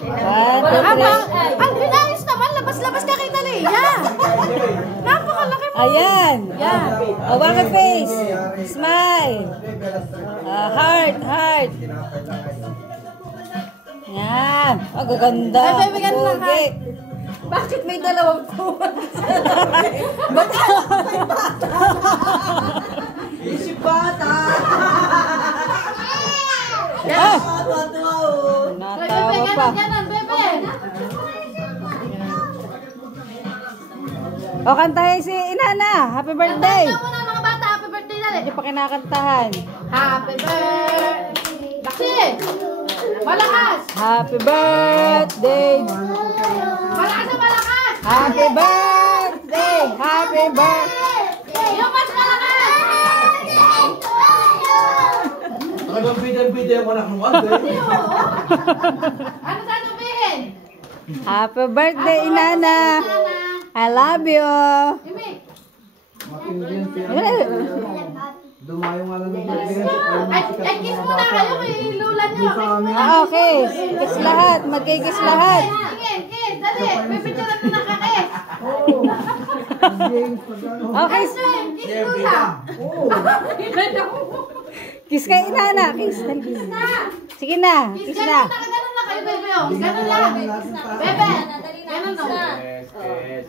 Ang inayos naman, labas-labas ka kay Talia. Napakalaki mo. Ayan. Bakit face? Smile. Heart. Yan. Ang gaganda. Ay, baby, ganun lang, ha? Bakit may dalawang puwan? Ba't may bata? Isip bata! Natawa pa. Ganon, bebe. O, kantahin si Inana. Happy birthday. Kanta mo na mga bata, happy birthday na. Hindi pa kinakantahan. Happy birthday. Laki. Malakas. Happy birthday. Malakas na malakas. Happy birthday. Happy birthday. Yung mas malakas. Talagang bida-bida yung anak mo. Ano sasabihin? Happy birthday, Inana. I love you. Imi. Dumayo nga lang ng Ay, kiss muna kayo kay Lula nyo. Okay. Kiss lahat. Magkikis lahat. Sige, kiss. Dali. Pipicturean ko na ka-kiss. Okay. Kiss Lula. Kiss kay Inana. Kiss. Sige na. Kiss Kiss ka na. na. Ganun na kayo, bebe. Ganun lang. Bebe. Ganun no.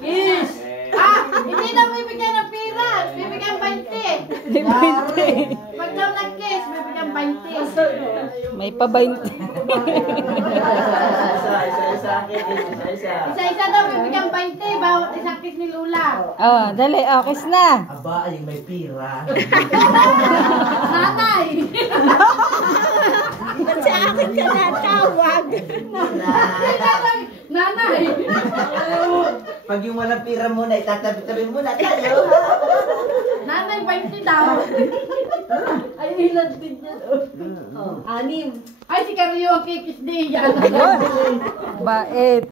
Kiss. Hindi na bibigyan ng pira. Bibigyan 20. Pag daw nag-kiss, bibigyan 20. May pa-20. Isa-isa daw bibigyan 20. Bawat isang kiss ni Lula. Oh, dali. Oh, kiss na. Aba, ay may pira. Nanay. Sa akin ka natawag. Nanay. Pag yung walang pira muna, itatabi-tabi muna tayo. Nanay, 20 daw. Ay, ilan din yan. Oh, 6. Ay, si Karyo ang kikis din yan. Bait.